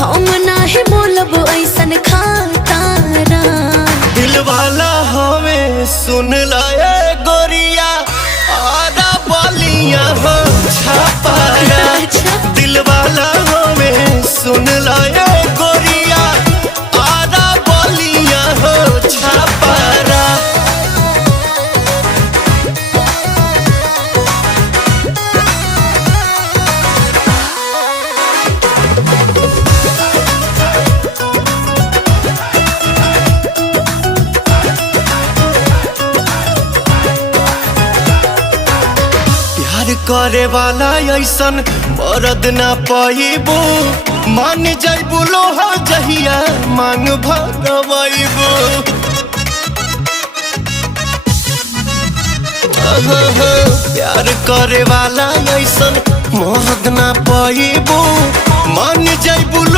हम नाही बोलब ऐसन खातारा। दिल वाला हमें सुन लाए गोरिया आधा बलिया हो छापारा। दिल वाला हमें सुन लाए गोरिया आधा बलिया हो छापारा। प्यार करे वाला ऐसन मरद ना पाइबो। मान जाइबो लोहा जहिया मांग भगवाइबो। प्यार करे वाला ऐसन मरद ना पाइबो। मान जाइबो।